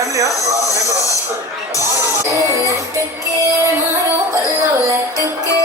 Family हाँ लटके मारो पल्लो लटके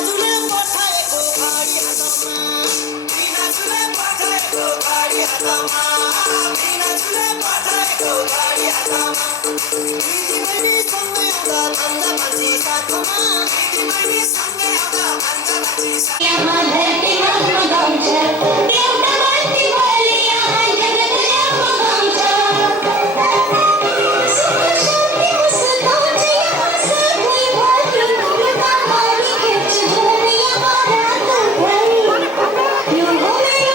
दाजुले पठाएको घडी हातमा बिनाजुले पठाएको घडी हातमा बिनाजुले पठाएको घडी हातमा दिदी बहिनी सँगै आउँदा भन्दा मान्छे साथमा दिदी बहिनी सँगै आउँदा भन्दा मान्छे साथमा यहाँ धरती मगाउँछ एउटा बत्ती भले यहाँ जगत मगाउँछ सुख शान्ति मुस्काउँछ यहाँ सधैँ भरि एउटा हामी खेल्छ झुम यहाँ रातभरि यो हो मेरो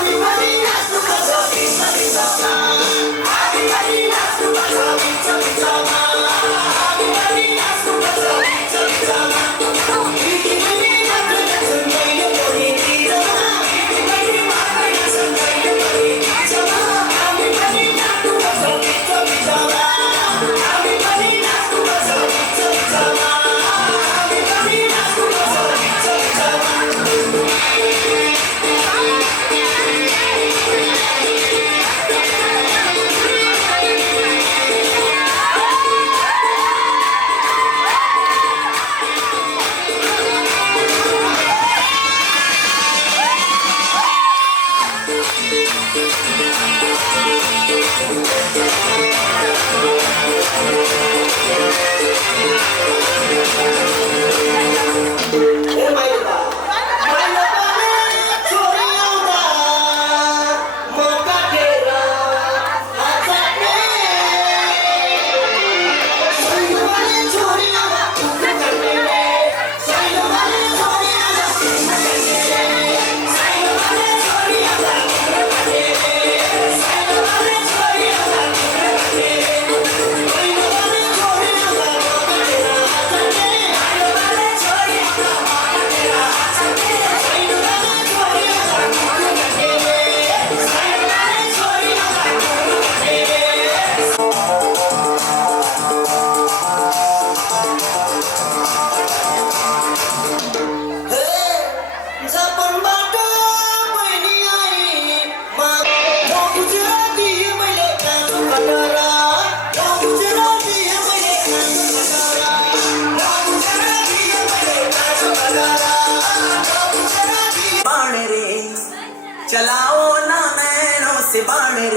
Everybody,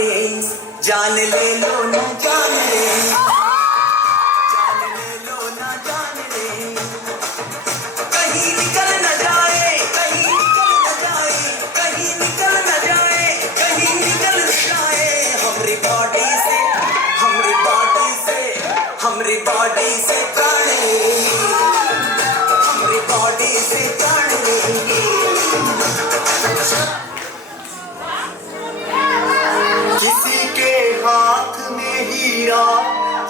ले, जान ले लो ना जान ले, जान ले लो ना जान ले, कहीं निकल न जाए, कहीं निकल न जाए, कहीं निकल न जाए, कहीं निकल न जाए, हमारी बॉडी से, हमारी बॉडी से, हमारी बॉडी से प्राण ले, हमारी बॉडी से प्राण लेंगे। किसी के हाथ में हीरा,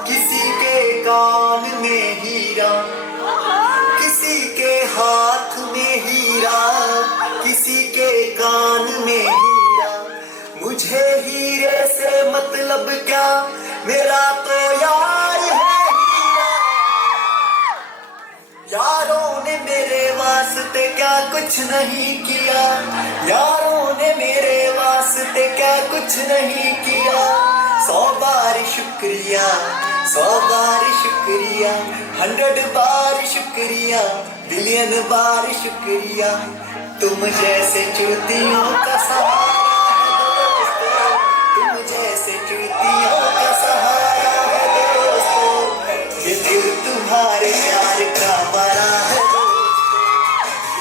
किसी के कान में हीरा, किसी के हाथ में हीरा, किसी के कान में हीरा, मुझे हीरे से मतलब क्या, मेरा तो यार है हीरा। यारों ने मेरे वास्ते क्या कुछ नहीं किया, यारों ने मेरे वास्ते क्या कुछ नहीं किया, 100 बार शुक्रिया, 100 बार शुक्रिया, 100 बार शुक्रिया, बिलियन बार शुक्रिया, तुम जैसे चूतियों का सहारा है दोस्तों, तुम जैसे चूतियों का सहारा है दोस्तों, ये दिल तुम्हारे प्यार का मरा है दोस्तों,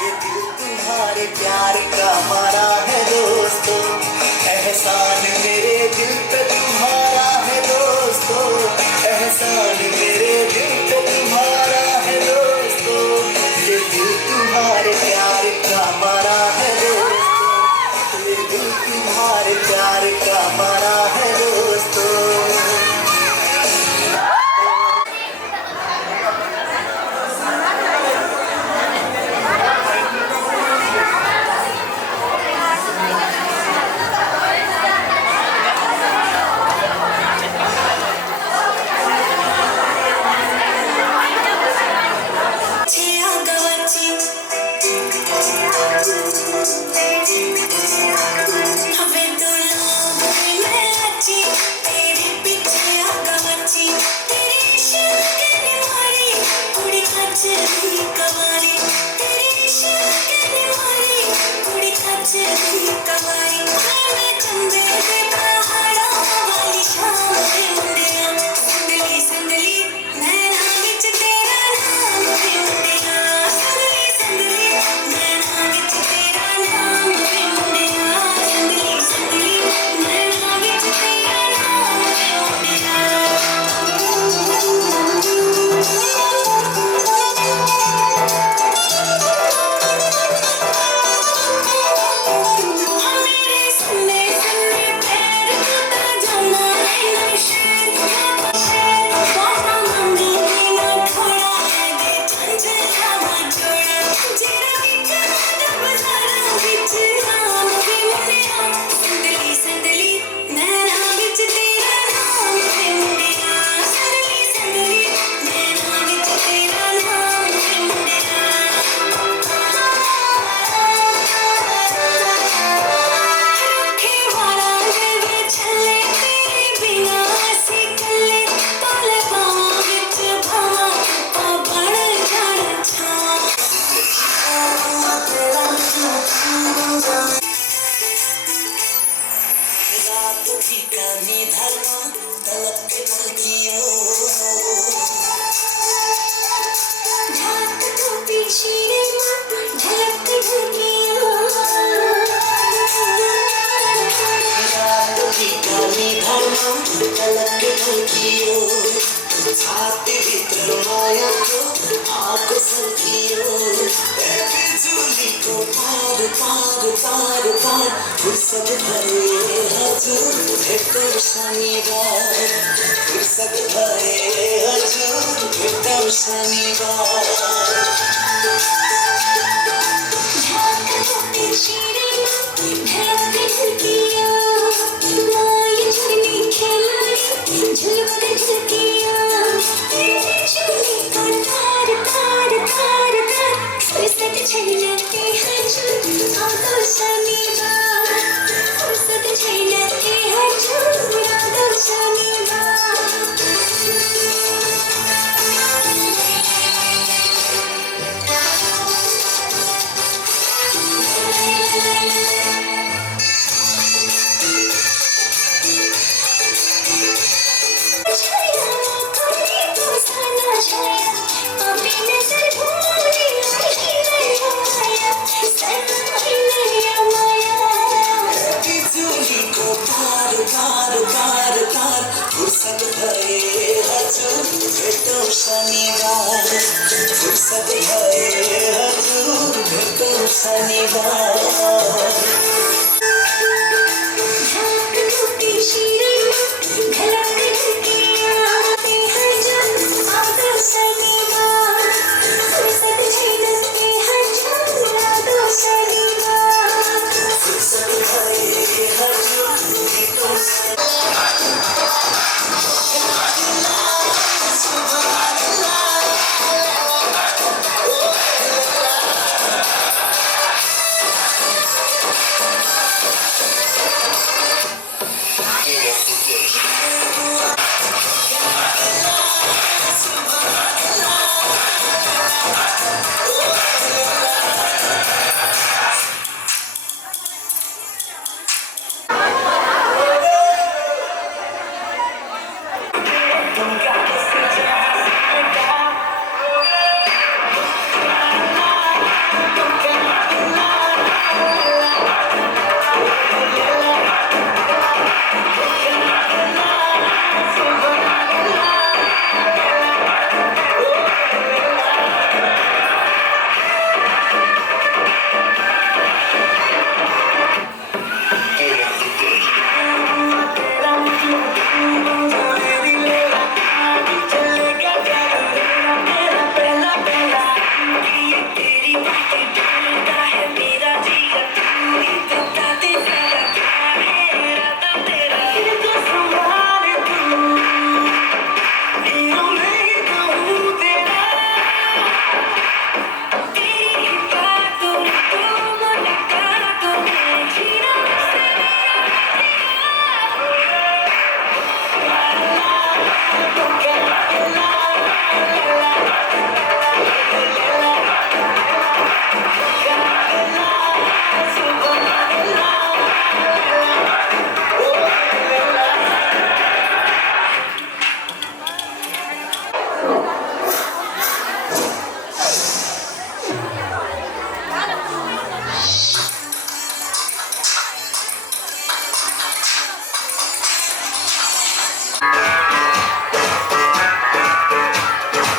ये दिल तुम्हारे प्यार का मरा है दोस्तों, एहसान मेरे दिल पे तुम्हारा है दोस्तों, एहसान मेरे दिल पे तुम्हारा है दोस्तों, ये दिल तुम्हारे प्यार का मरा है दोस्तों, ये दिल तुम्हारे प्यार का मरा है दोस्तों। फुर्सत भरे हजूर भेटो शनिवार, फुर्सत भरे हजूर भेटो शनिवार। फुर्सत भए हजुर भेटौँ शनिबार फुर्सत भए हजुर भेटौँ शनिबार झांक टूटी शीरें झलक के आते हैं जब आता शनिवार फुर्सत झलकते हैं जब आता शनिवार फुर्सत भए हजुर भेटौँ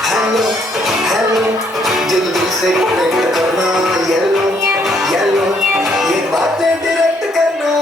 हेलो हेलो दिल दिल से कनेक्ट करना येलो येलो ये बातें डायरेक्ट करना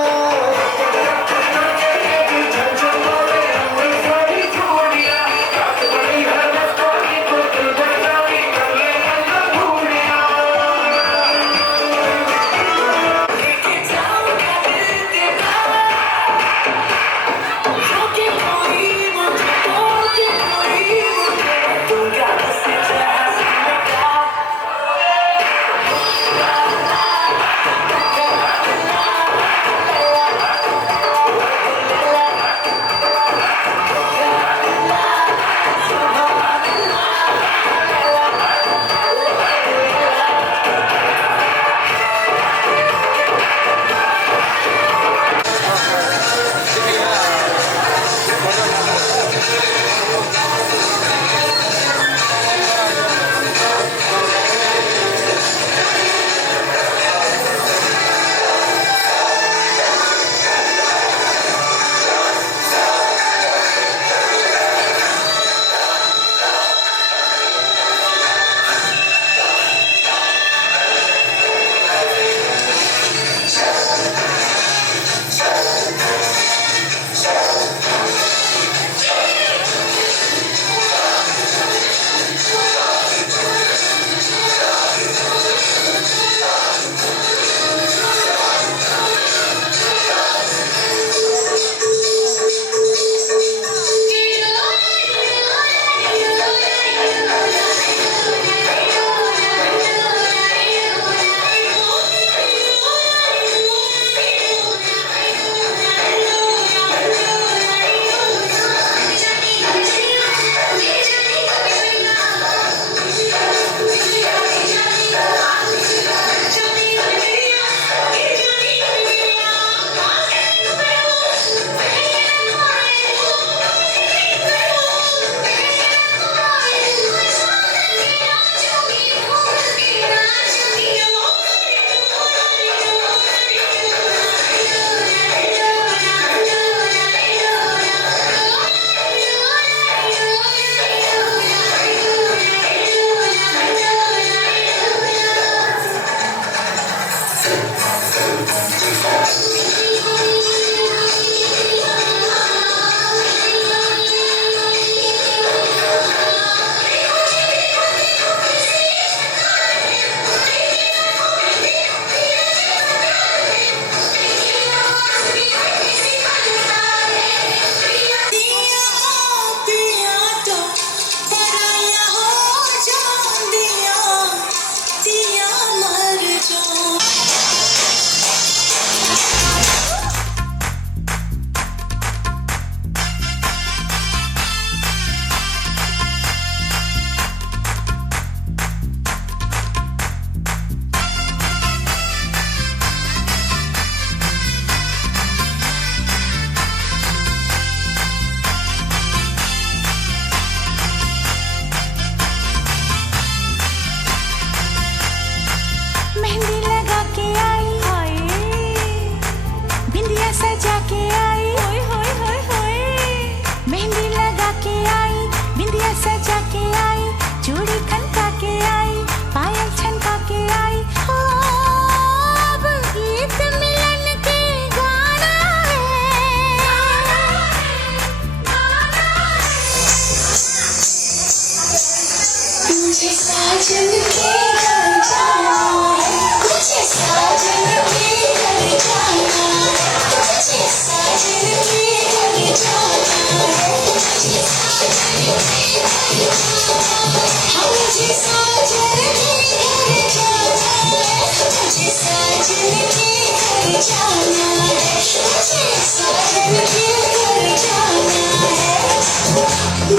साजन के घर जाना है मुझे साजन के घर जाना है मुझे साजन के घर जाना है मुझे साजन के घर जाना है मुझे साजन के घर जाना है मुझे साजन के घर जाना है मुझे साजन के घर जाना है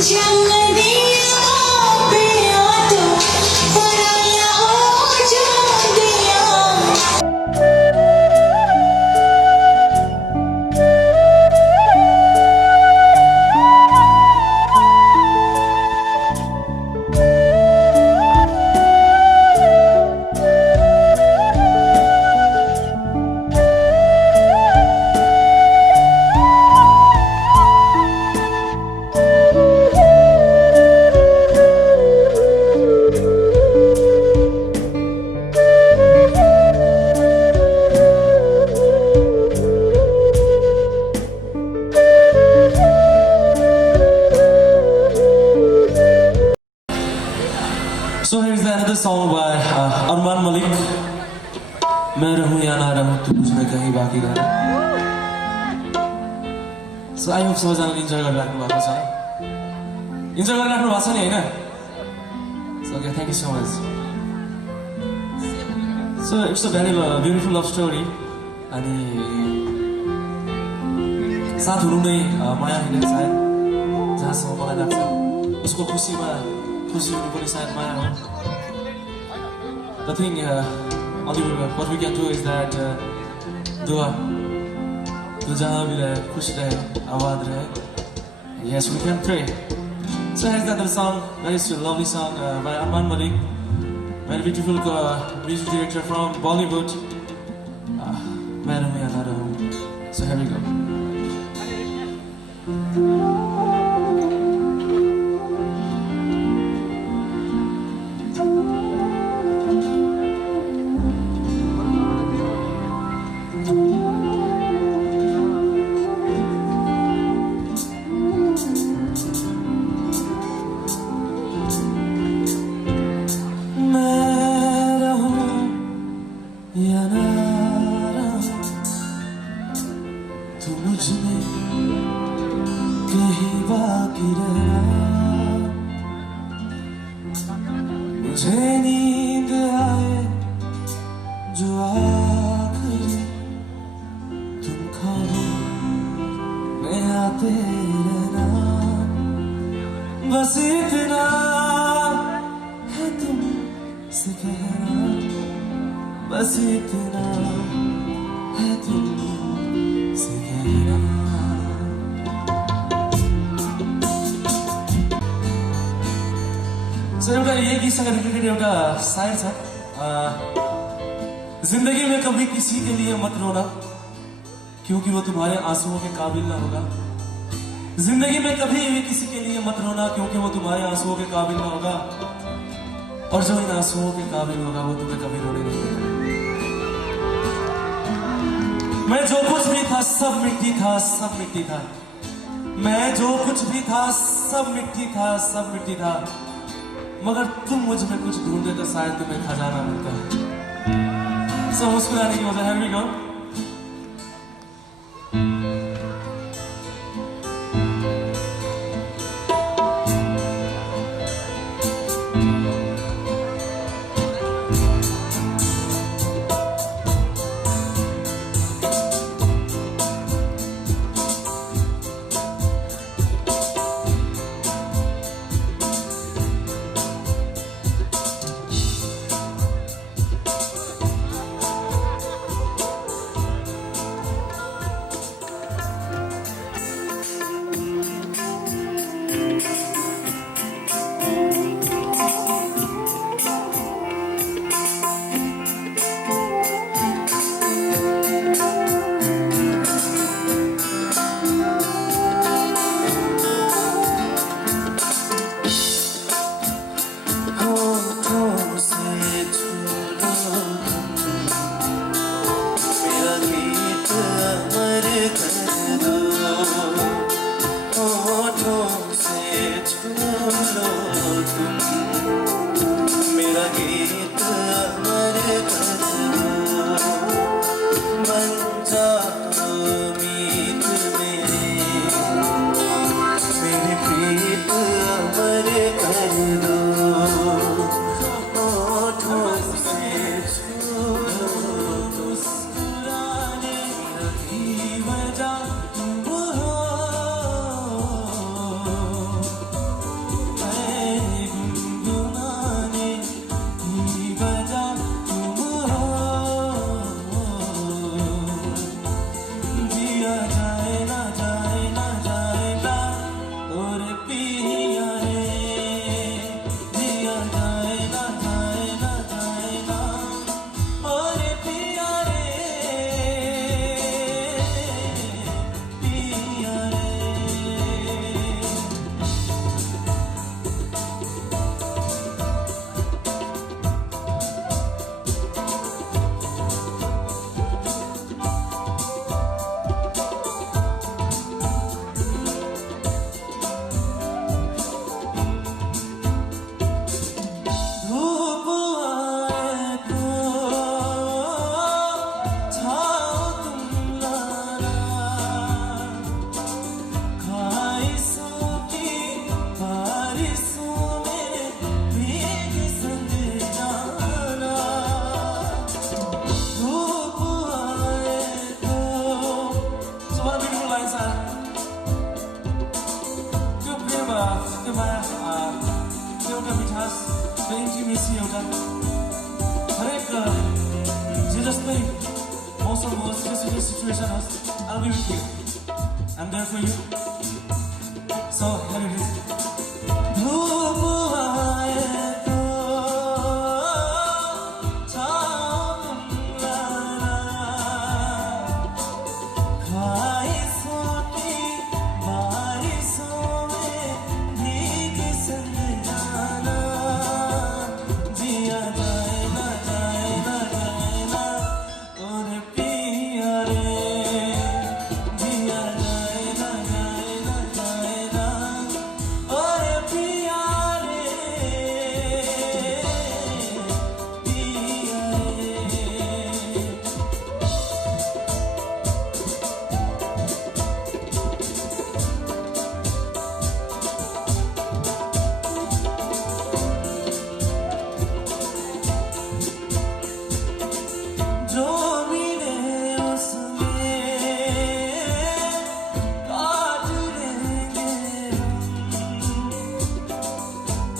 जंग दिया पिया तो पराया हो जान दिया So here's another song by Arman Malik. मैं रहूं या ना रहूं तू मुझमें कहीं बाकी रह. So I hope सबैजनाले इन्जोय गरिराख्नु भएको छ. इन्जोय गरिराख्नु भएको छ नि हैन? So okay, thank you so much. So it's a very beautiful love story. अनि साथ हुनु नै माया होइन सायद जहाँसम्म मलाई लाग्छ. उसको खुसीमा खुसी हुनु पनि सायद माया हो. The thing, what we can do is that दुआ तू जहाँ भी रहे खुश रहे आबाद रहे. Yes, we can pray. So here's another song, very lovely song by Arman Malik, very beautiful music director from Bollywood. मैं रहूं या ना रहूं. So here we go. कहीं बाकी रहना मुझे नींद आए जो आखिरी तुम ख्वाबों में आते रहना बस इतना है तुमसे कहना बस इतना है तुमसे कहना. So एउटा ये गीतसँग रिलेटेड एउटा शायर छ. जिंदगी में कभी किसी के लिए मत रोना क्योंकि वो तुम्हारे आंसुओं के काबिल ना होगा. जिंदगी में कभी भी किसी के लिए मत रोना क्योंकि वो तुम्हारे आंसुओं के काबिल ना होगा और जो इन आंसुओं के काबिल होगा वो तुम्हें कभी रोने नहीं देगा. मैं जो कुछ भी था सब मिट्टी था सब मिट्टी था. मैं जो कुछ भी था सब मिट्टी था सब मिट्टी था. मगर तुम मुझ में कुछ ढूंढे तो शायद तुम्हें खजाना मिलता है. So मुस्कुराने की वजह है. Here we go. हरेक जे जस्तै मौसम होस् जेसुकै सिचुएसन होस् I'll be with you. I'm there for you. So here it is. धूप आए तो छाँव लाना ख्वाहिशों की बारिशों में भीग संग जाना जिया जाए ना और पिया रे जिया जाए ना और पिया रे पिया रे जो मिले उसमें काट लेंगे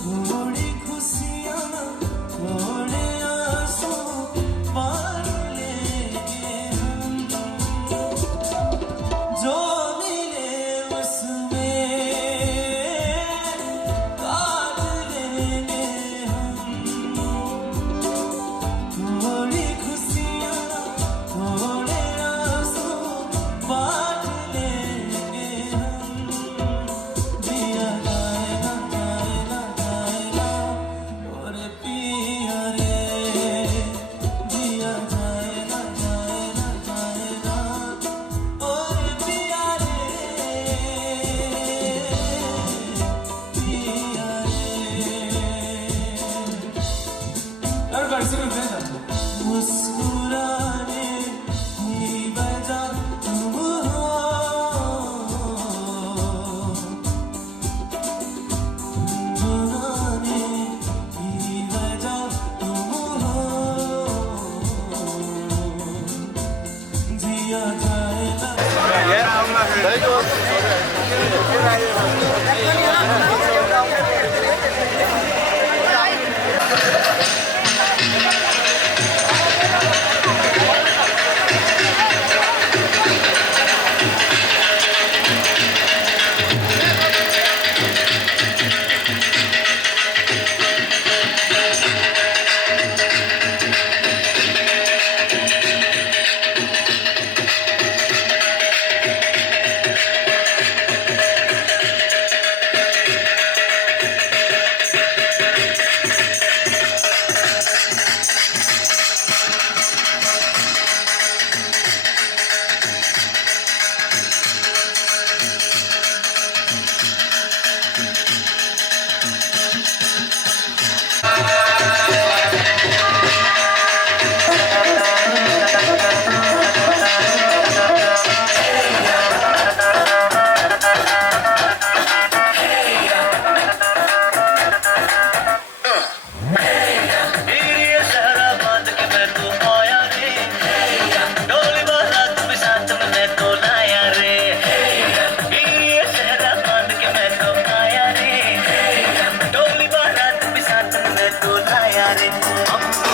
थोड़ी खुशियाँ थोड़े आंसू बांट लेंगे जो मिले उसमें काट लेंगे थोड़ी खुशियाँ थोड़े आंसू बांट लेंगे जिया जाए ना और पिया रे जिया जाए ना और पिया रे पिया रे Everybody sing with me. मुस्कुराने की वजह तुम हो मुस्कुराने की वजह तुम हो जिया जाए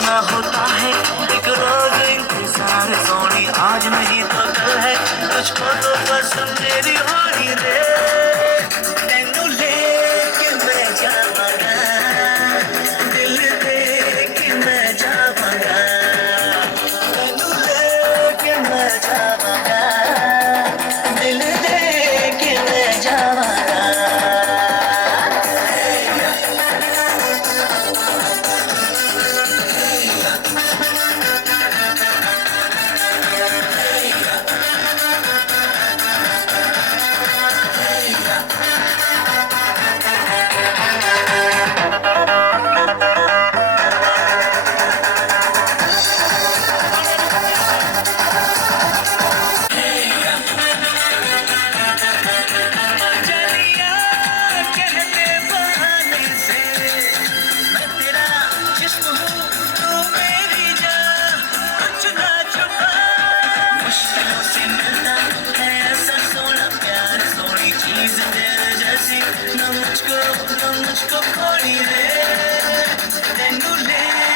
ना होता है एक रोज इंतजार सोनी आज नहीं तो कल है तुझको तो पसंद मेरी होनी रे तेनू लेके मैं जावांगा दिल दे के मैं जावांगा तेनू लेके मैं जावांगा दिल दे के मैं जावांगा मुझको खोली रे तेनू ले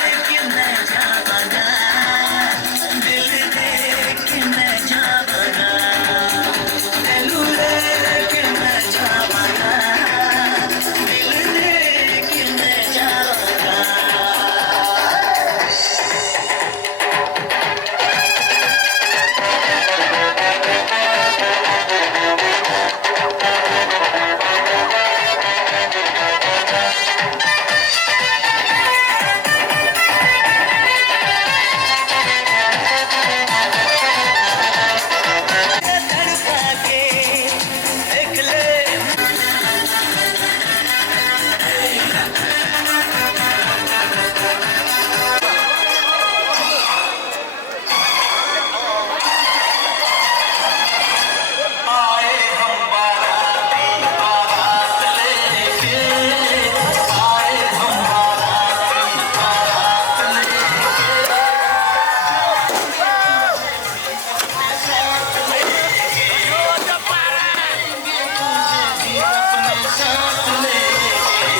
सांस लेके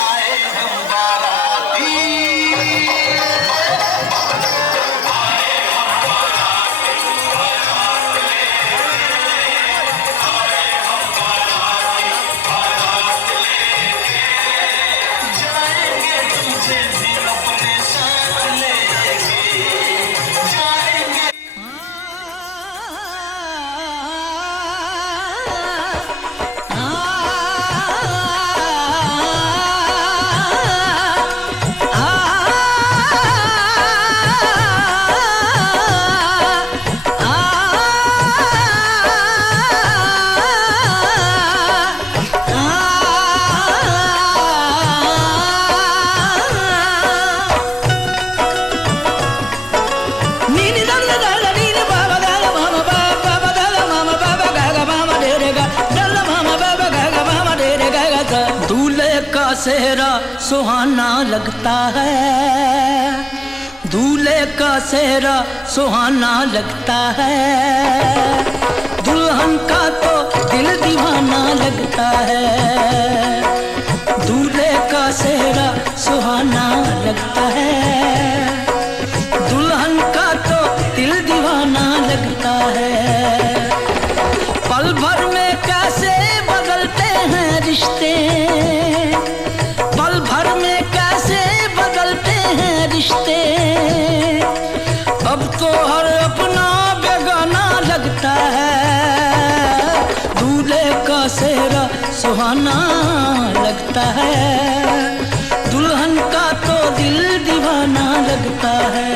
आए हम बाराती। जाएंगे तुझे भी अपने साथ लेके जाएंगे। दूल्हे का सेहरा सुहाना लगता है, दूल्हे का सेहरा सुहाना लगता है, दुल्हन का तो दिल दीवाना लगता है। दूल्हे का सेहरा सुहाना लगता है, दुल्हन का तो दिल दीवाना लगता है। पल भर में कैसे बदलते हैं रिश्ते, पल भर में कैसे बदलते हैं रिश्ते, अब तो हर अपना बेगाना लगता है। दूल्हे का सेहरा सुहाना लगता है, दुल्हन का तो दिल दीवाना लगता है।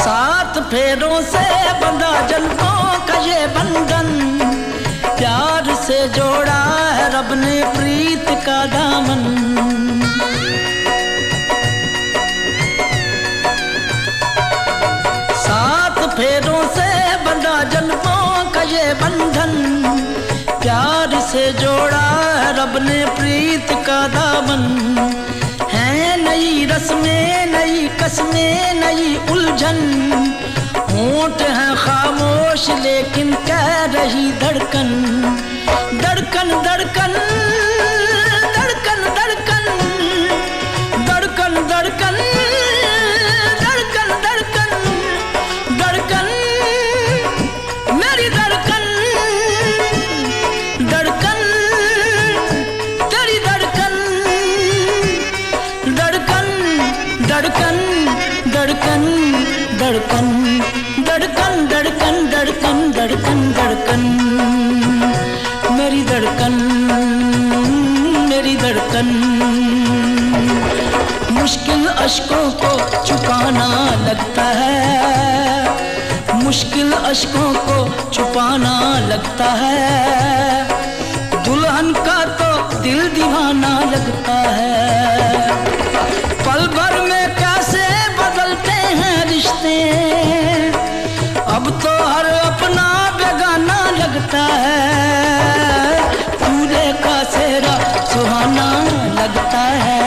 सात फेरों से बंधा जन्मों का ये बंधन, प्यार से जोड़ा है रब ने प्रीत का दामन। सात फेरों से बंधा जन्मों का ये बंधन, प्यार से जोड़ा है रब ने प्रीत का दामन। है नई रस्में नई कस्में नई उलझन, होंठ हैं खामोश लेकिन कह रही धड़कन। धड़कन धड़कन धड़कन धड़कन धड़कन धड़कन धड़कन धड़कन धड़कन मेरी धड़कन धड़कन तेरी धड़कन धड़कन धड़कन धड़कन धड़कन धड़कन धड़कन धड़कन धड़कन धड़कन मेरी धड़कन मेरी धड़कन। मुश्किल अश्कों को छुपाना लगता है, मुश्किल अश्कों को छुपाना लगता है, दुल्हन का तो दिल दीवाना लगता है। पल भर में कैसे बदलते हैं रिश्ते, अब तो हर अपना बेगाना लगता है। दूल्हे का सेहरा सुहाना लगता है,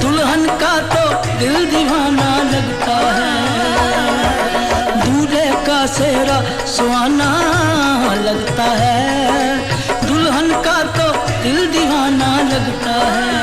दुल्हन का तो दिल दीवाना लगता है। दूल्हे का सेहरा सुहाना लगता है, दुल्हन का तो दिल दीवाना लगता है।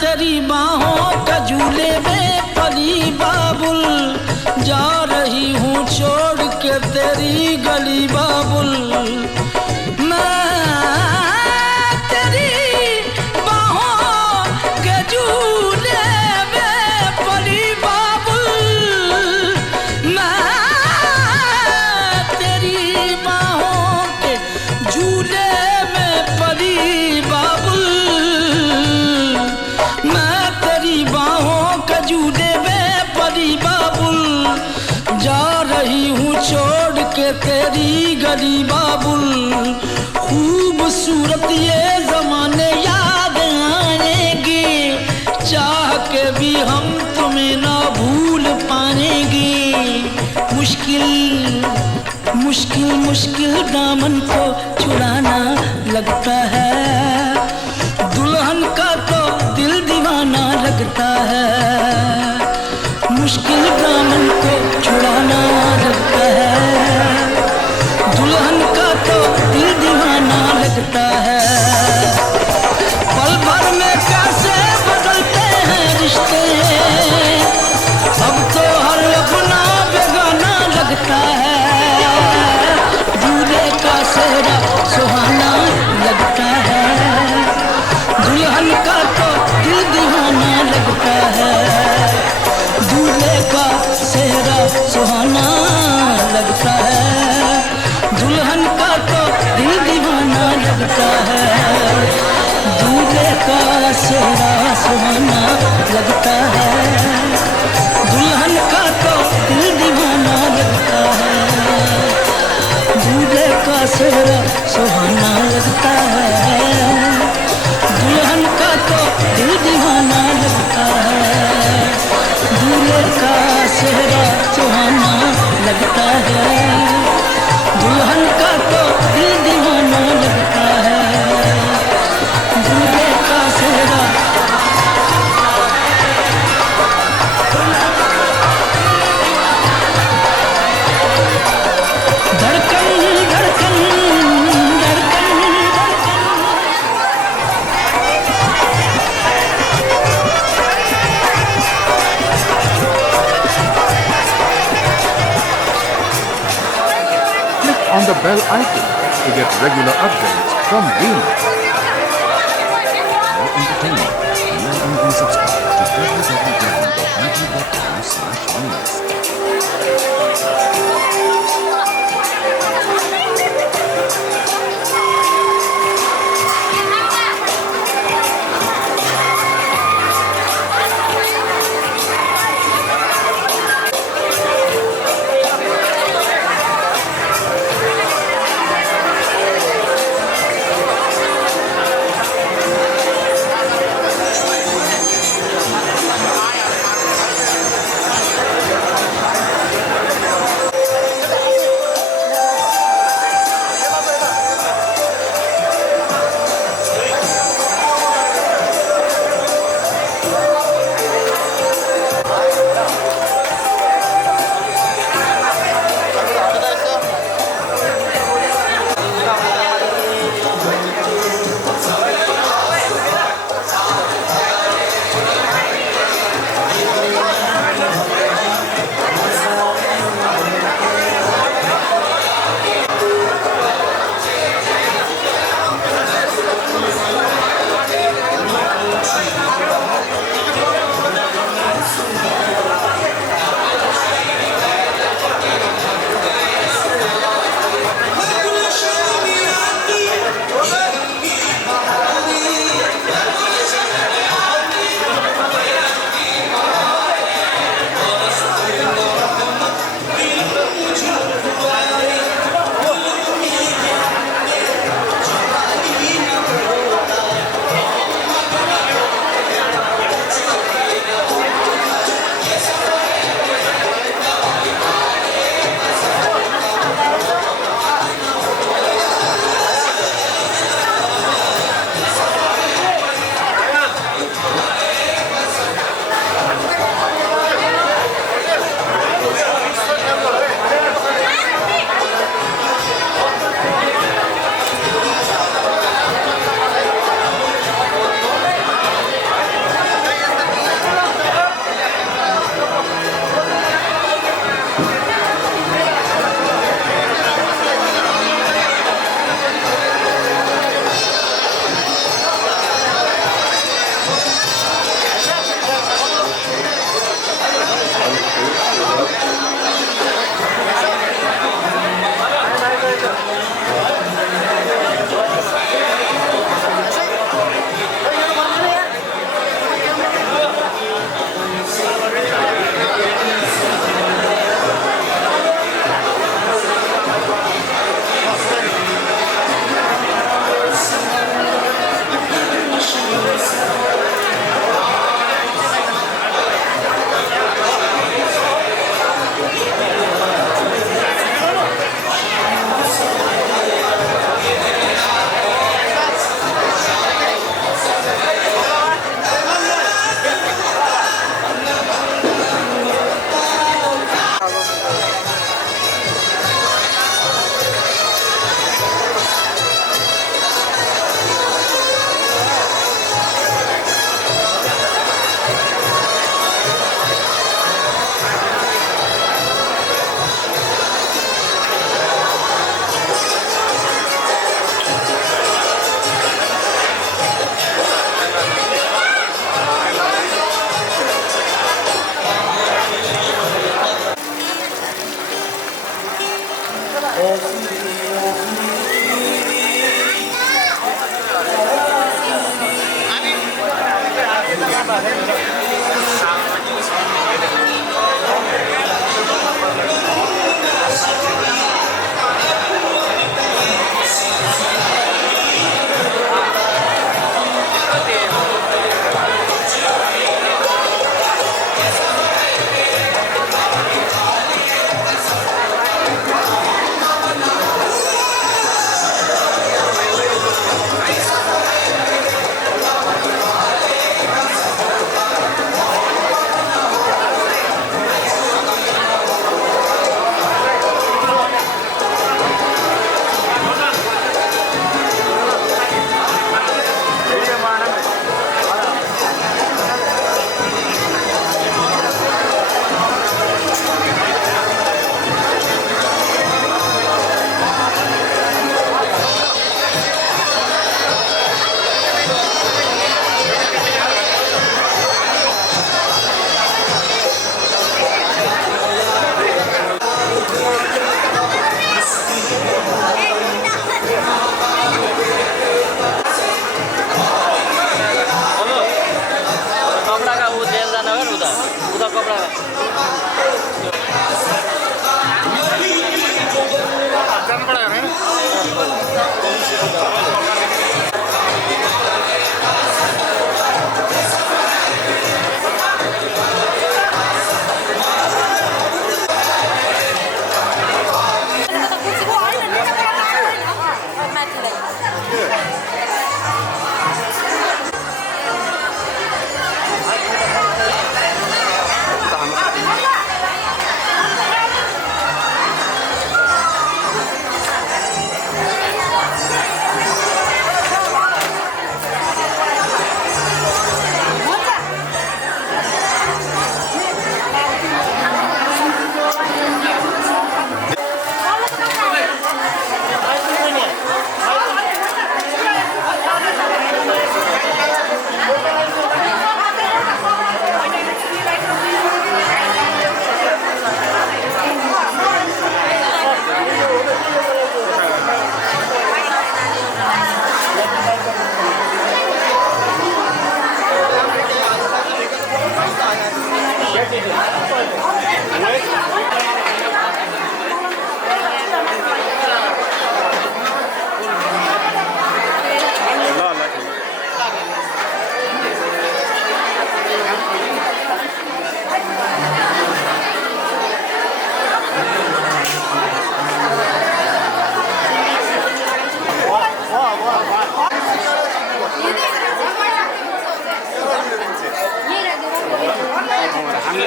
तेरी बाहों का झूले में पली बाबुल, जा रही हूँ छोड़ के तेरी गली बाबुल। मैं तेरी बाहों के झूले में पली बाबुल, मैं तेरी बाहों के झूले में पली बाबुल। अली बाबुल खूबसूरत ये जमाने याद आएंगे, चाह के भी हम तुम्हें ना भूल पाएंगे। मुश्किल मुश्किल मुश्किल दामन को छुड़ाना लगता है, दुल्हन का तो दिल दीवाना लगता है। मुश्किल दामन को छुड़ाना लगता है, दुल्हन का तो दिल दीवाना लगता है। पल भर में कैसे बदलते हैं रिश्ते, अब तो हर अपना बेगाना लगता है। दूल्हे का सेहरा सुहाना लगता है, दुल्हन का तो दिल दीवाना लगता है। दूल्हे का सेहरा सुहाना लगता है, दुल्हन का तो दिल दीवाना लगता है। दूल्हे का सेहरा सुहाना लगता है, दुल्हन का तो दिल दीवाना लगता है। दूल्हे का सेहरा सुहाना लगता है, दुल्हन का तो दिल दीवाना लगता है। दूल्हे का सेहरा सुहाना लगता है, दुल्हन का तो दिल दीवाना लगता है। दूल्हे का सेहरा धड़कन धड़कन धड़कन Click on the bell icon to get regular updates from Venus. More entertainment, and subscribe to www.youtube.com/Venus.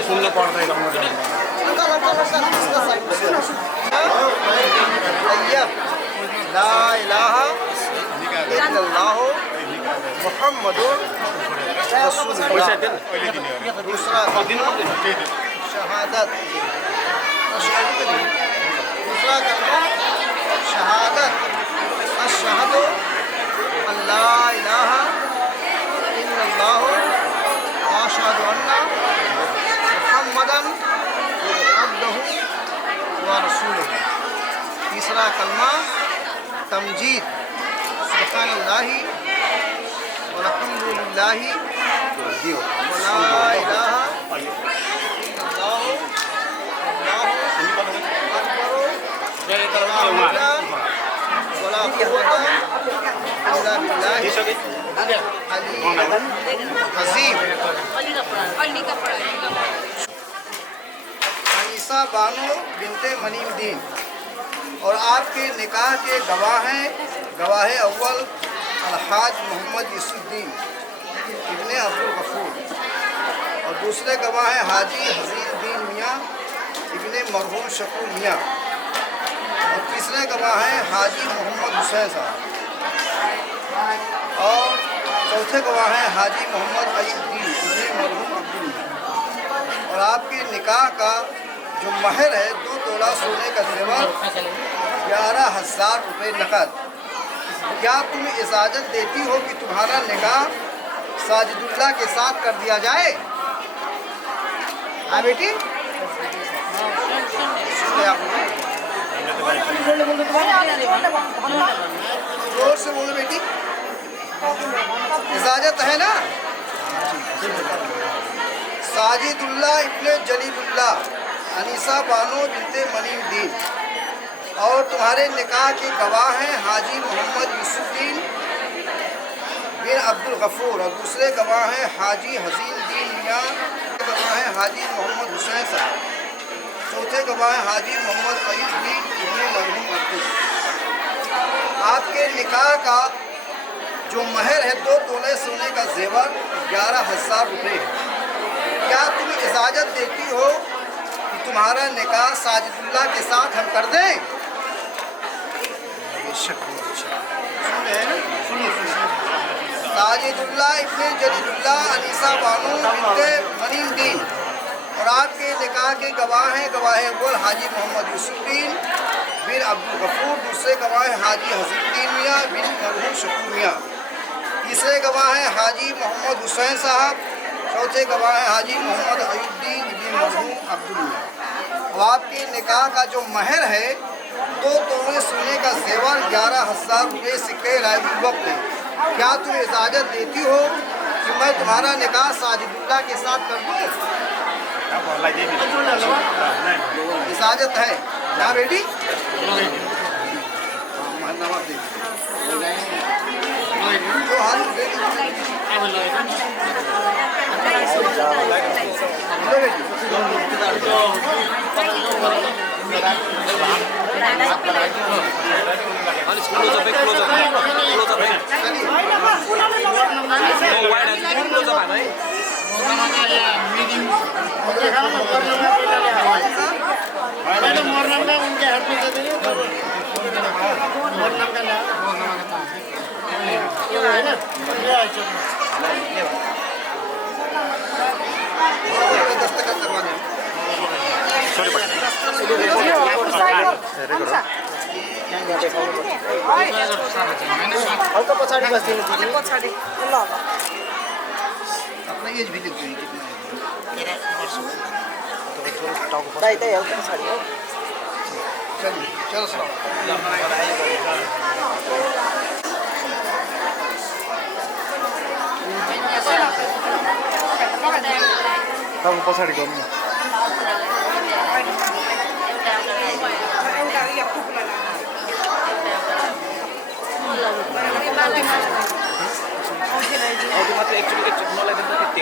सुन्नु पर्दैन ला इलाहा इल्लल्लाह मुहम्मदुर रसूलुल्लाह। दूसरा शहादत, दूसरा कलमा शहादत, अशहदु अल्ला इलाहा इल्लल्लाह व अशहदु अन्ना मुहम्मदन अब्दुहु व रसूलुहु। तीसरा कलमा तमजीद, सुब्हानल्लाहि वल्हम्दुलिल्लाहि वला इलाहा इल्लल्लाहु वल्लाहु अकबर वला कुव्वता इल्ला बिल्लाहि अज़ीम। अनीसा बानो बिनते मनीमदीन और आपके निकाह के गवाह हैं गवाह अव्वल अलहाज मोहम्मद यूसुद्दीन इब्ने अब्दुल गफूर और दूसरे गवाह हैं हाजी हजीरुद्दीन मियाँ इब्ने मरहूम शकूर मियाँ और तीसरे गवाह हैं हाजी मोहम्मद हुसैन साहब और चौथे गवाह हैं हाजी मोहम्मद अयूबुद्दीन इब्ने मरहूम अब्दुल मियाँ। और आपके निकाह का जो महर है 2 तोला सोने का जेवर 11,000 रुपये नकद। क्या तुम इजाज़त देती हो कि तुम्हारा निकाह साजिदुल्लाह के साथ कर दिया जाए? हाँ बेटी, जोर से बोलो बेटी, इजाज़त है ना? साजिदुल्लाह इब्ने जलीलुल्लाह अनीसा बानो बिनते मनीमदीन और तुम्हारे निकाह के गवाह हैं हाजी मोहम्मद यूसुद्दीन बिन अब्दुल गफूर और दूसरे गवाह हैं हाजी हजीरुद्दीन मियाँ, गवाह हैं हाजी मोहम्मद हुसैन साहब, चौथे गवाह हैं हाजी मोहम्मद अयूबुद्दीन इब्ने मरहूम अब्दुल। आपके निकाह का जो महर है 2 तोले सोने का जेवर 11,000 रुपये है। क्या तुम इजाज़त देती हो कि तुम्हारा निकाह साजिदुल्लाह के साथ हम कर दें? साजिदुल्लाह इब्ने जलीलुल्लाह अनीसा बानो बिनते मनीमदीन और आपके निकाह के गवाह हैं गवाह अव्वल हाजी मोहम्मद यूसुद्दीन बिन अब्दुल गफूर, दूसरे गवाह हैं हाजी हजीरुद्दीन मियाँ बिन मरहूम शकूर मियाँ, तीसरे गवाह हैं हाजी मोहम्मद हुसैन साहब, चौथे गवाह हैं हाजी मोहम्मद अयूबुद्दीन बिन मरहूम अब्दुल मियाँ। और आपके निकाह का जो महर है 2 तोले सोने का जेवर 11,000 रुपये सिक्के रायबी वक्त है। क्या तुम इजाज़त देती हो कि मैं तुम्हारा निकाह साजिदुल्लाह के साथ कर दूँ? इजाज़त है ना बेटी? जो हाल दे उनके हाथ में दस्तखत करवा दें। हल्का पछाडि बस्दिनु अपना एज भी लिख दें कितना है। दाइ दाइ हल्का पछाडि हो चलिए चलो सलाम। अब पछाडि गर्नु न मात्र एकचोटि मलाई दिँदा त्यति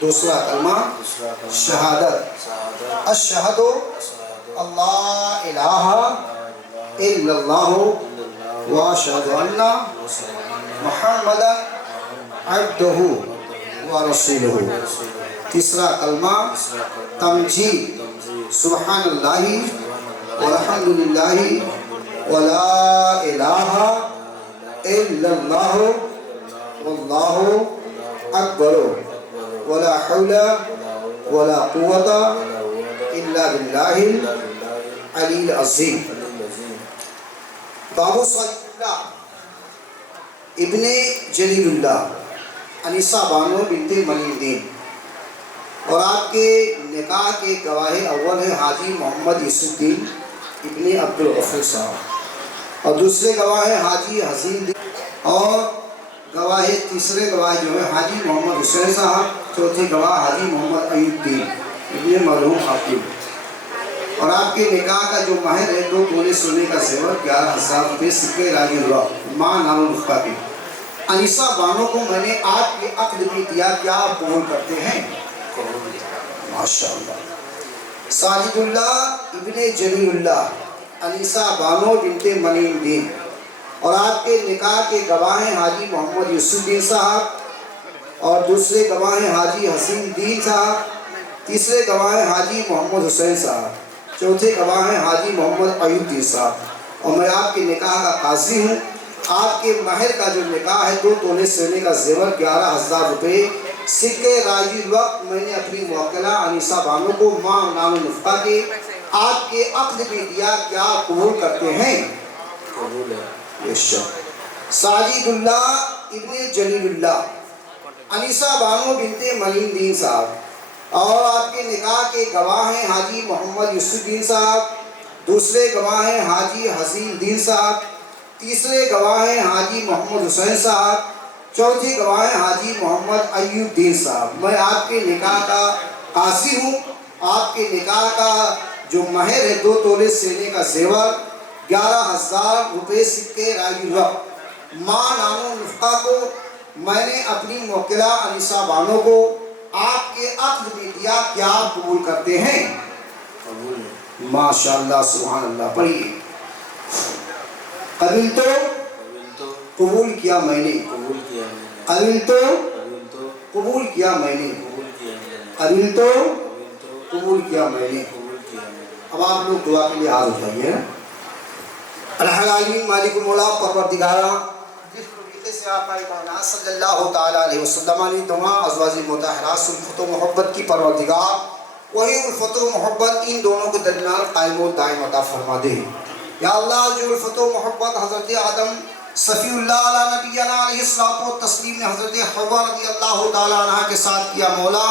दूसरा कलमा शहादत अशहदु अल्लाह इलाहा इल्लल्लाह व अशहदु अन्ना मुहम्मदन अब्दुहु व रसूलुहु तीसरा कलमा तमजीद सुब्हानल्लाहि वल्हम्दुलिल्लाहि व ला इलाहा इल्लल्लाह वल्लाहु अकबर वला हौला वला कुव्वता इल्ला बिल्लाहिल अलील अज़ीम बाबू सल्लल्लाह इब्ने जलीलुल्लाह अनीसा बानो बिनते मनीउद्दीन और आपके निकाह के गवाह अव्वल है हाजी मोहम्मद यूसुद्दीन इब्ने अब्दुल गफूर साहब और दूसरे गवाह है हाजी हसीन और गवाह तीसरे गवाह जो है हाजी मोहम्मद हुसैन साहब चौथे गवाह हाजी मोहम्मद अयूबुद्दीन इब्ने मरहूम हाकिम और आपके निकाह का जो महर है 2 तोले सोने का जेवर 11,000 रुपये सिक्के राजी हुआ माँ नामुल्का के अनीसा बानो को मैंने आपके अक्द में दिया क्या आप कबूल करते हैं माशाअल्लाह साजिदुल्लाह इब्ने जलीलुल्लाह अनीसा बानो बिनते मनीउद्दीन और आपके निकाह के गवाह हैं हाजी मोहम्मद यूसुद्दीन साहब और दूसरे गवाह हैं हाजी हसीन दीन साहब तीसरे गवाह हैं हाजी मोहम्मद हुसैन साहब चौथे गवाह हैं हाजी मोहम्मद अयूबुद्दीन साहब और मैं आपके निकाह का काजी हूँ आपके महर का जो निकाह है 2 तोले सोने का जेवर 11,000 रुपये सिक्के राजी वक्त मैंने अपनी मुवक्किला अनीसा बानो को माँ नामुल्का के आपके अक्द में दिया क्या कबूल करते हैं कबूल है साजिदुल्लाह इब्ने जलीलुल्लाह अनीसा बानो बिनते मनीउद्दीन साहब और आपके निकाह के गवाह हैं हाजी मोहम्मद यूसुद्दीन साहब दूसरे गवाह हैं हाजी हसीन दीन साहब तीसरे गवाह हैं हाजी मोहम्मद हुसैन साहब चौथे गवाह हैं हाजी मोहम्मद अयूबुद्दीन साहब मैं आपके निकाह का कासी हूँ आपके निकाह का जो महर है 2 तोले सोने का जेवर 11,000 रुपये सिक्के राजी वक्त माँ नामुल्का को मैंने अपनी मुवक्किला अनीसा बानो को आपके अक्द में दिया क्या आप कबूल करते हैं माशाअल्लाह सुभान अल्लाह पढ़िए कबील तो कबूल किया मैंने कबील तो कबूल किया मैंने कबील तो कबूल किया मैंने अब आप लोग दुआ के लिए हाथ उठाइए अल्लाह मालिक मौला परवरदिगारा जिस तरीके से आका कायनात सल्लल्लाहु तआला अलैहि वसल्लम ने दुआ अज़वाज मुतहहरात उल्फत मोहब्बत की परवरदिगार वही उल्फत मोहब्बत इन दोनों के दरमियान कायम व दायम अता फरमा दे या अल्लाह जो उल्फत मोहब्बत हज़रत आदम सफ़ीउल्लाह अला नबियना अलैहिस्सलातु व तस्लीम ने हज़रत हव्वा रज़ियल्लाहु तआला अन्हा के साथ किया मौला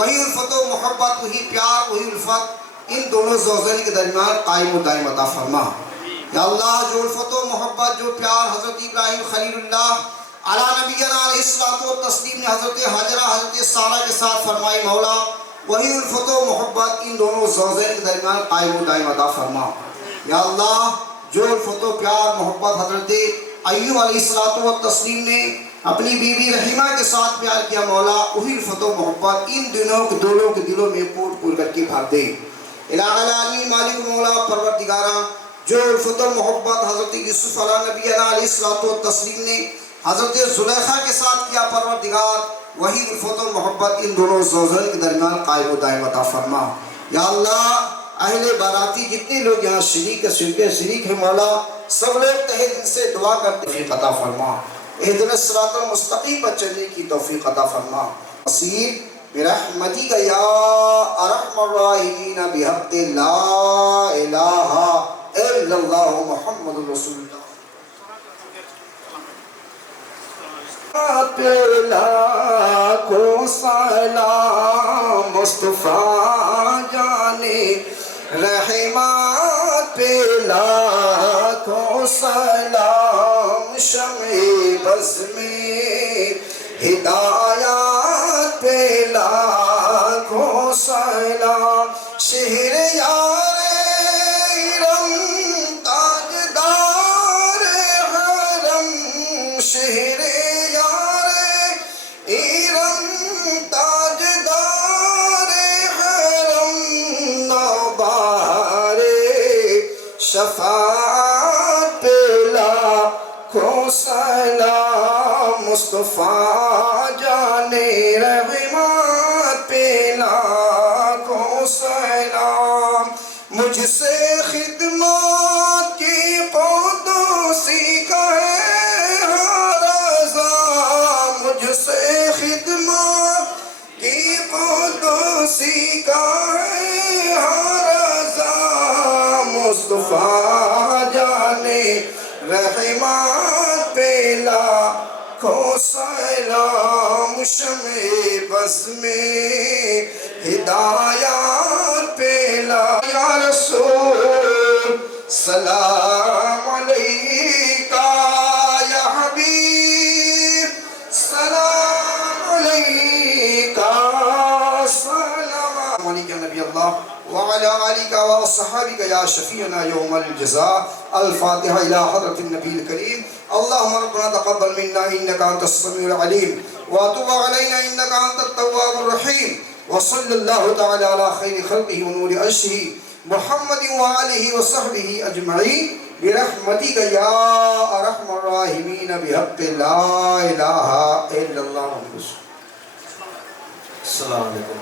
वही उल्फत मोहब्बत वही प्यार वही उल्फत इन दोनों ज़ौजैन के दरमियान कायम व दायम अता फरमा या अल्लाह जो उल्फत मोहब्बत जो प्यार हज़रत इब्राहीम खलीलुल्लाह अला नबियना अलैहिस्सलातु व तस्लीम ने हज़रत हाजरा हज़रत सारा के साथ फरमाई मौला वही उल्फत मोहब्बत इन दोनों ज़ौजैन के दरमियान कायम व दायम अता फरमा या अल्लाह जो उल्फत प्यार मोहब्बत हज़रत अय्यूब अलैहिस्सलातु व तस्लीम ने अपनी बीवी रहीमा के साथ प्यार किया मौला वही उल्फत मोहब्बत इन दोनों के दिलों में पूर करके भर दे इलाही मालिक मौला परवरदिगारा जो उल्फत मोहब्बत हज़रत यूसुफ अला नबियना अलैहिस्सलातु व तस्लीम ने हज़रत ज़ुलेखा के साथ किया परवरदिगार वही उल्फत मोहब्बत इन दोनों ज़ौजैन के दरमियान कायम व दायम अता फरमा या अल्लाह अहले बाराती जितने लोग यहाँ शरीक है मौला, सब लोग तहे दिल से दुआ करते हैं अता फरमा, इहदिना सिरातल मुस्तकीम पर चलने की तौफीक अता फरमा। असीर बिरहमतिका या अरहमर राहिमीन बिहक़्क़ि ला इलाहा इल्लल्लाह मुहम्मदुर रसूलुल्लाह। लाखों सलाम मुस्तफा जाने रहमत पे, लाखों सलाम शमे बज़ में हिदायत पे, लाखों सलाम शहर यारे इरम ताजदार हरम, शहर शफ़ाअत पे लाखों सलाम मुस्तफ़ा जाने रहमत पे, लाखों सलाम मुझसे खिदमत की क़ुदूसी का है रज़ा, मुझसे खिदमत की क़ुदूसी का है रज़ा, मुस्तफा जाने रहमत पे लाखों सलाम शमे बज़ में हिदायत पे, या रसूल सलाम अलैका या हबीब सलाम अलैका सलाम अलैका नबी अल्लाह वअला आलिका व अस्हाबिका या शफीअना यौमल जज़ा। अल-फातिहा इला हज़रतिन नबील करीम। अल्लाहुम्मा रब्बना तक़ब्बल मिन्ना इन्नका अंतस समीउल अलीम व तुब अलैना इन्नका अंतत तव्वाबुर रहीम व सल्लल्लाहु तआला अला खैरि खल्क़िही व नूरि अर्शिही मुहम्मदिन व आलिहि व सहबिही अजमईन बिरहमतिका या अरहमर राहिमीन बिहक़्क़ि ला इलाहा इल्लल्लाह। अस्सलामु अलैकुम।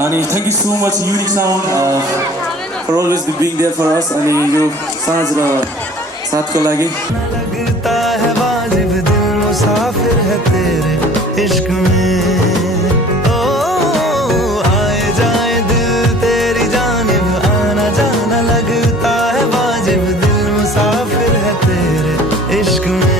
अनि thank you so much Unique Sound for always being there for us अनि यो साँझ र साथको लागि लगता है वाजिब दिल मुसाफिर है तेरे इश्क में ओ आए जाए दिल तेरी जानिब आना जाना लगता है वाजिब दिल मुसाफिर है तेरे इश्क में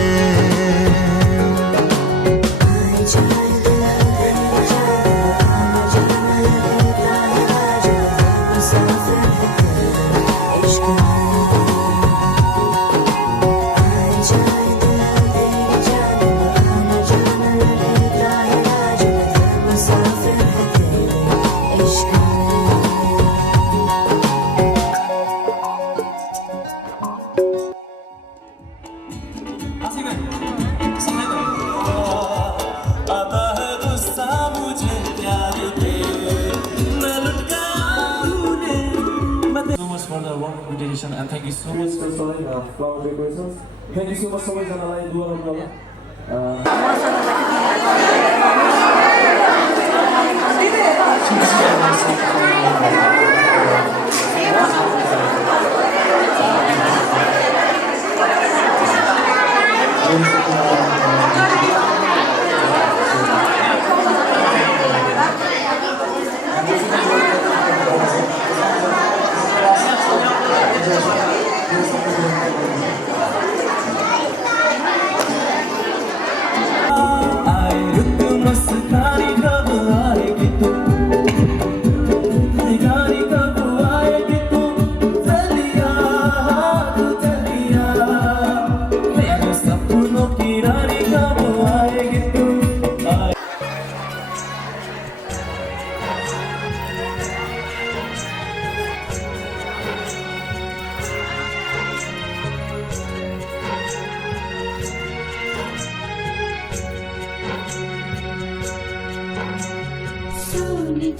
and thank you so much for flower decorations. Thank you so much सबैजनालाई दुआ गर्नु होला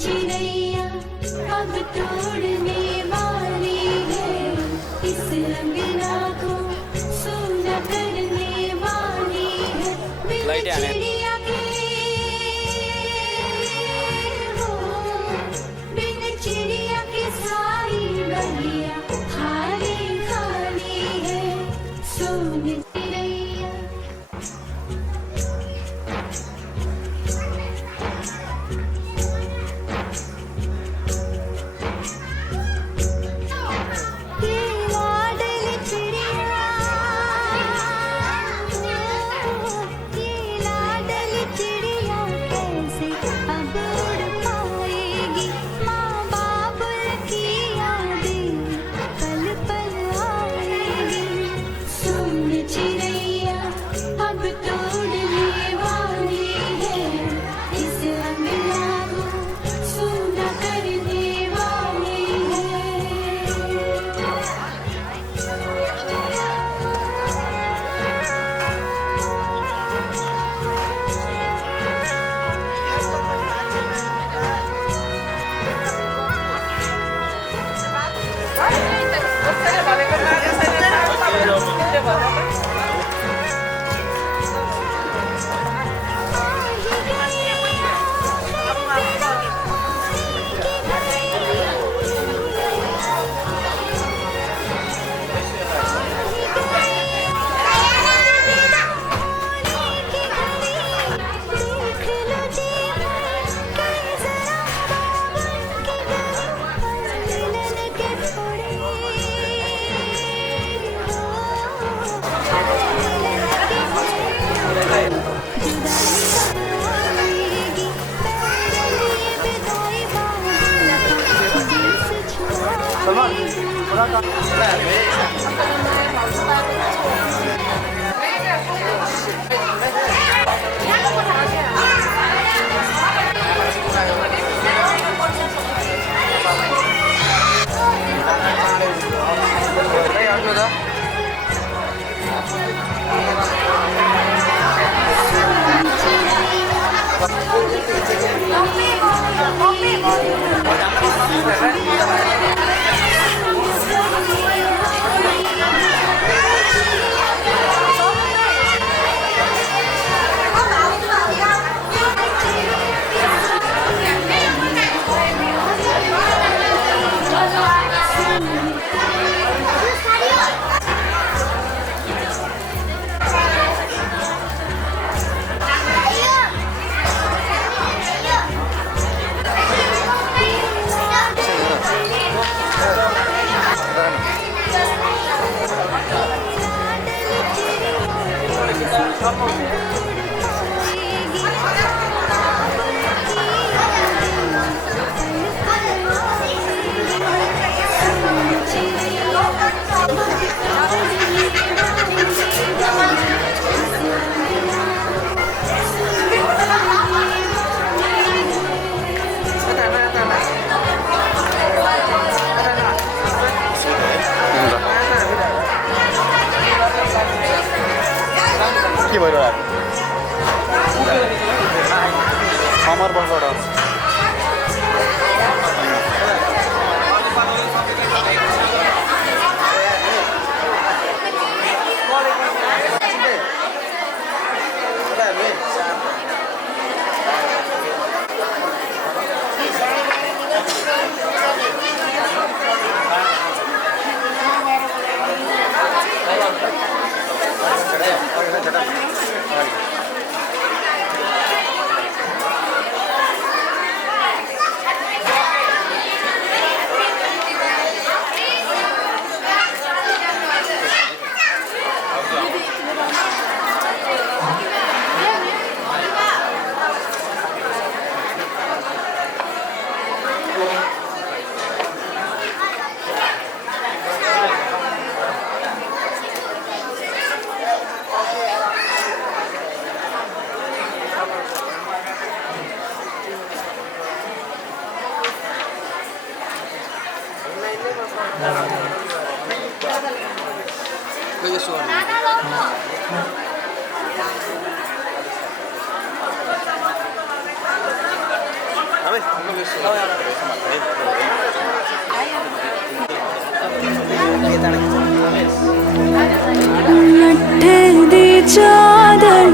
चिड़ैया अब तोड़ने वाली है इस अंगना को सोना करने वाली है बिन चिड़िया के हो बिन चिड़िया के सारी गलियां खाली खाली है सोन चिड़ैया हमारे पास लड़ा लट्ठे दी चादर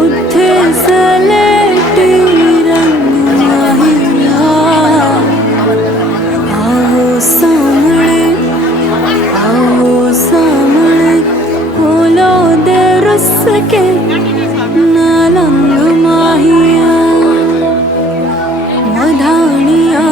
उत्थे सलेटी रंग माहिया आओ सामने बोलो दे रुस के नालंग माहिया मधानिया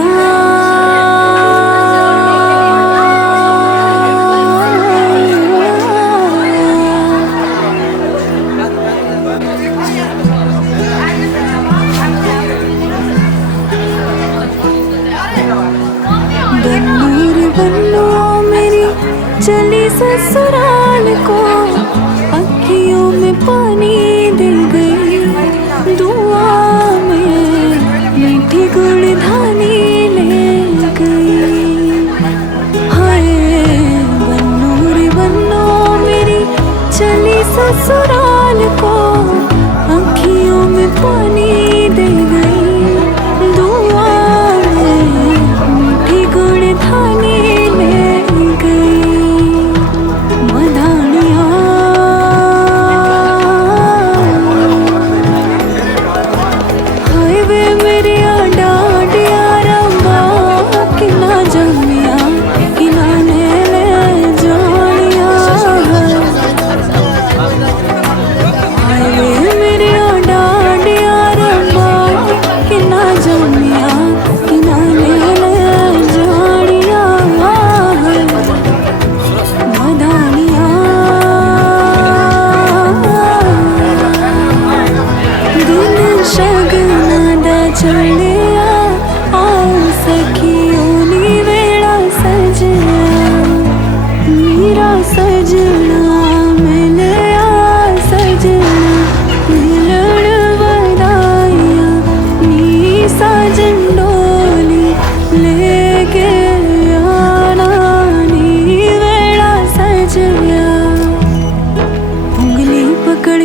बन्नू मेरी चली ससुराल को अखियों में पानी दे गई दुआ में मीठी गुड़धानी ले गई हाय बन्नू मेरी चली ससुराल को अखियों में पानी दे गई दुआ में मीठी गुड़धानी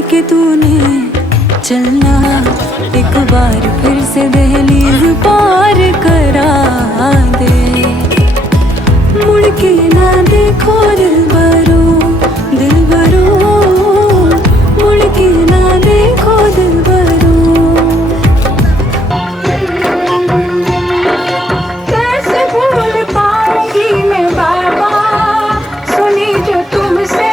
के तूने चलना एक बार फिर से दहलीज पार करा दे मुड़ के ना देखो दिलबरो मुड़ के ना देखो दिलबरो कैसे भूल पाऊंगी मैं बाबा सुनी जो तुमसे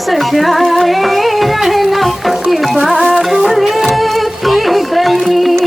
सजाए रहना कि बाबुल की गली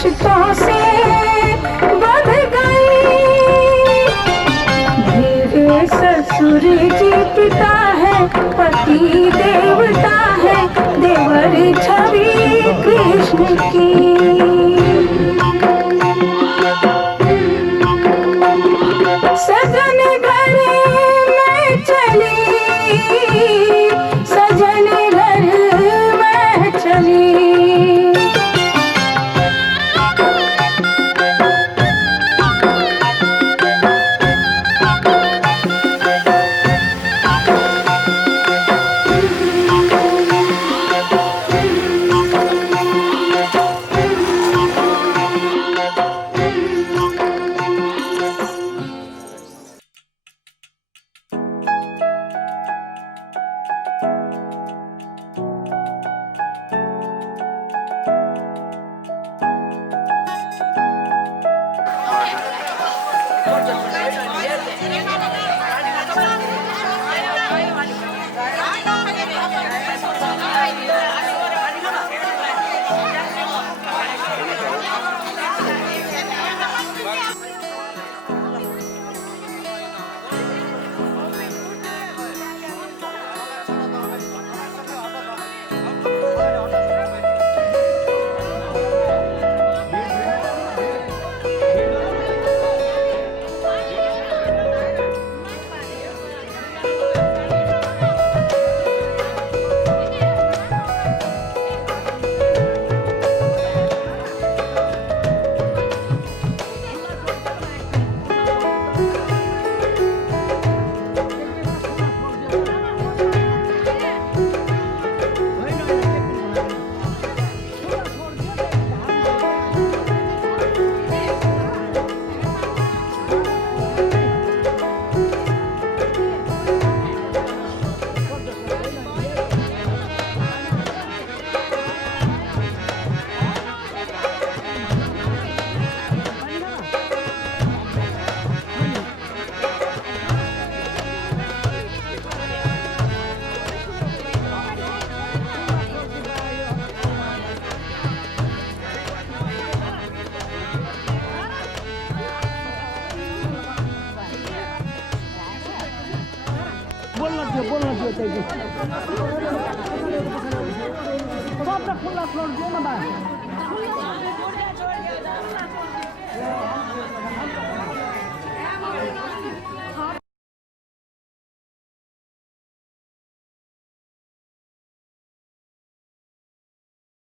रिश्तों से बंध गई। मेरे ससुर जी पिता है, पति देवता है, देवर छवि कृष्ण की। सजन घर में चली, सजन घर में चली।